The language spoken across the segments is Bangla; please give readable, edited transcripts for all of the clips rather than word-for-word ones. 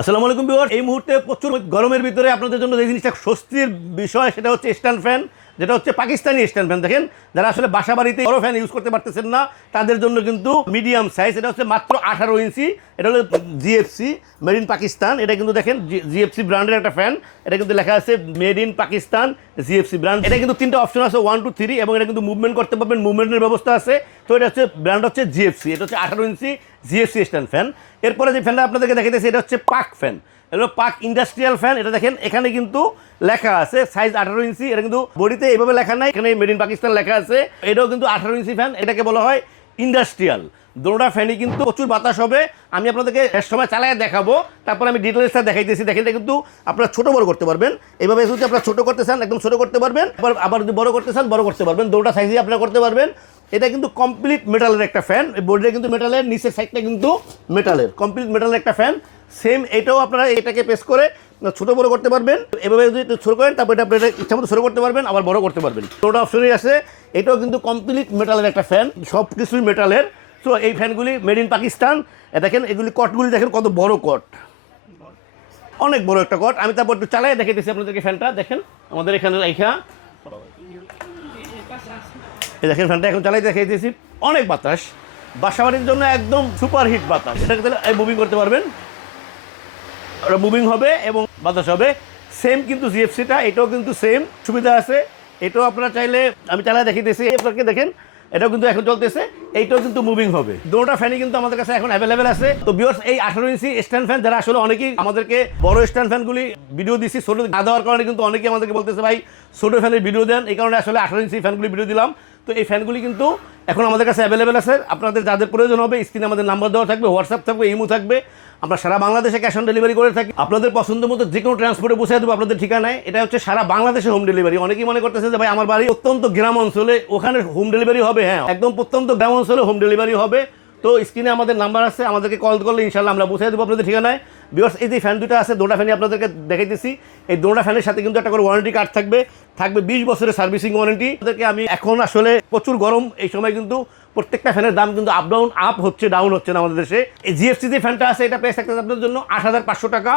আসসালামু আলাইকুম ভিউয়ার। এই মুহূর্তে প্রচুর গরমের ভিতরে আপনাদের জন্য যে জিনিসটা স্বস্তির বিষয় সেটা হচ্ছে স্ট্যান্ড ফ্যান, যেটা হচ্ছে পাকিস্তানি স্ট্যান্ড ফ্যান। দেখেন, যারা আসলে বাসা বাড়িতে বড় ফ্যান ইউজ করতে পারতেছেন না তাদের জন্য কিন্তু মিডিয়াম সাইজ, এটা হচ্ছে মাত্র 18 ইঞ্চি। এটা হলো জিএফসি মেড ইন পাকিস্তান। এটা কিন্তু দেখেন জিএফসি ব্র্যান্ডের একটা ফ্যান। এটা কিন্তু লেখা আছে made in Pakistan GFC brand. এটা কিন্তু 3টা অপশন আছে, 1 2 3, এবং এটা কিন্তু মুভমেন্ট করতে পারবেন, মুভমেন্টের ব্যবস্থা আছে। তো এটা হচ্ছে ব্র্যান্ড হচ্ছে জিএফসি। এটা হচ্ছে 18 ইঞ্চি জিএফসি স্ট্যান্ড ফ্যান। এরপরে যে ফ্যানটা আপনাদেরকে দেখাইতেছি এটা হচ্ছে পাক ফ্যান। এটা পাক ইন্ডাস্ট্রিয়াল ফ্যান। এটা দেখেন এখানে কিন্তু লেখা আছে সাইজ 18 ইঞ্চি। এটা কিন্তু বডিতে এইভাবে লেখা নাই, এখানে মেড ইন পাকিস্তান লেখা আছে। এটাও কিন্তু 18 ইঞ্চি ফ্যান। এটাকে বলা হয় ইন্ডাস্ট্রিয়াল। দুটোটা ফ্যানই কিন্তু প্রচুর বাতাস হবে। আমি আপনাদেরকে এর সময় চালায় দেখাবো, তারপর আমি ডিটেলসটা দেখাইতেছি। দেখেন, এটা কিন্তু আপনারা ছোটো বড় করতে পারবেন। এইভাবে যদি আপনারা ছোটো করতে চান একদম ছোটো করতে পারবেন, আবার যদি বড় করতে চান বড় করতে পারবেন। দুটোটা সাইজই আপনারা করতে পারবেন। এটা কিন্তু কমপ্লিট মেটালের একটা ফ্যান। বডিটা কিন্তু মেটালের, নিচের সাইডটা কিন্তু মেটালের, কমপ্লিট মেটালের একটা ফ্যান। সেম এটাও আপনারা এটাকে প্রেস করে ছোটো বড় করতে পারবেন। এভাবে যদি ছোটো করেন তারপর এটা আপনারা ইচ্ছা মতো ছোটো করতে পারবেন, আবার বড় করতে পারবেন। দুটো অপশনই আছে। এটাও কিন্তু কমপ্লিট মেটালের একটা ফ্যান, সব কিছুই মেটালের। সো এই ফ্যানগুলি মেড ইন পাকিস্তান। দেখেন এগুলি কটগুলি দেখেন কত বড় কট, অনেক বড় একটা কট। আমি তারপর একটু চালাই দেখাইতেছি আপনাদেরকে ফ্যানটা। দেখেন আমাদের এখানে রেখা, এই দেখেন ফ্যানটা এখন চালাই দেখাইতেছি। অনেক বাতাস, বাসাবাড়ির জন্য একদম সুপার হিট বাতাস। এটাকে তাহলে মুভিং করতে পারবেন, ওটা মুভিং হবে এবং বাতাস হবে। সেম কিন্তু জিএফসিটা, এটাও কিন্তু সেম সুবিধা আছে। এটাও আপনারা চাইলে, আমি চালাই দেখাইতেছি আপনাকে, দেখেন এটাও কিন্তু এখন চলতেছে, এইটাও কিন্তু মুভিং হবে। দুটোটা ফ্যানই কিন্তু আমাদের কাছে এখন অ্যাভেলেবেল আছে। তো ভিউয়ার্স, এই 18 ইঞ্চি স্ট্যান্ড ফ্যান, যারা আসলে অনেকেই আমাদেরকে বড় স্ট্যান্ড ফ্যানগুলি ভিডিও দিচ্ছি, ছোটো না দেওয়ার কারণে কিন্তু অনেকেই আমাদেরকে বলতেছে ভাই ছোটো ফ্যানের ভিডিও দেন, এই কারণে আসলে 18 ইঞ্চি ফ্যানগুলি ভিডিও দিলাম। তো এই ফ্যানগুলি কিন্তু এখন আমাদের কাছে অ্যাভেলেবেল আছে। আপনাদের যাদের প্রয়োজন হবে স্ক্রিনে আমাদের নাম্বার দেওয়া থাকবে, হোয়াটসঅ্যাপ থাকবে, ইমো থাকবে। আমরা সারা বাংলাদেশে ক্যাশ অন ডেলিভারি করে থাকি। আপনাদের পছন্দ মতো যে কোনো ট্রান্সপোর্টে বসে দেবো আপনাদের ঠিকানায়। এটা হচ্ছে সারা বাংলাদেশে হোম ডেলিভারি। অনেকেই মনে করতেছে যে ভাই আমার বাড়ি অত্যন্ত গ্রাম অঞ্চলে, ওখানে হোম ডেলিভারি হবে। হ্যাঁ, একদম প্রত্যন্ত গ্রাম অঞ্চলে হোম ডেলিভারি হবে। তো স্ক্রিনে আমাদের নাম্বার আছে, আমাদেরকে কল করলে ইনশাল্লাহ আমরা বসে দেবো আপনাদের ঠিকানায়। ভিউয়ার্স, এই যে ফ্যান দুটো আছে, দুটো ফ্যানই আপনাদেরকে দেখাইতেছি। এই দুটো ফ্যানের সাথে কিন্তু একটা করে ওয়ারেন্টি কার্ড থাকবে, 20 বছরের সার্ভিসিং ওয়ারেন্টি। ওদেরকে আমি এখন আসলে প্রচুর গরম, এই সময় কিন্তু প্রত্যেকটা ফ্যানের দাম কিন্তু আপ হচ্ছে, ডাউন হচ্ছে না আমাদের দেশে। এই জিএফসি যে ফ্যানটা আছে এটা প্রাইস থাকতেছে আপনাদের জন্য 8,500 টাকা।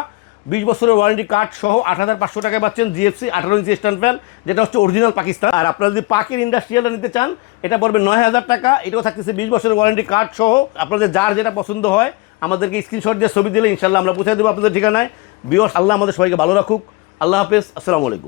20 বছরের ওয়ারেন্টি কার্ড সহ 8,500 টাকায় পাচ্ছেন জিএফসি 18 ইঞ্চি স্ট্যান্ড ফ্যান, যেটা হচ্ছে অরিজিনাল পাকিস্তান। আর আপনারা যদি পাকের ইন্ডাস্ট্রিয়ালটা নিতে চান এটা পড়বে 9,000 টাকা। এটাও থাকতেছে 20 বছরের ওয়ারেন্টি কার্ড সহ। আপনাদের যার যেটা পছন্দ হয় আমাদেরকে স্ক্রিনশট দিয়ে ছবি দিলে ইনশাল্লাহ আমরা পৌঁছে দেবো আপনাদের ঠিকানায়। ভিউয়ার্স, আল্লাহ আমাদের সবাইকে ভালো রাখুক। আল্লাহ হাফেজ, আসসালামু আলাইকুম।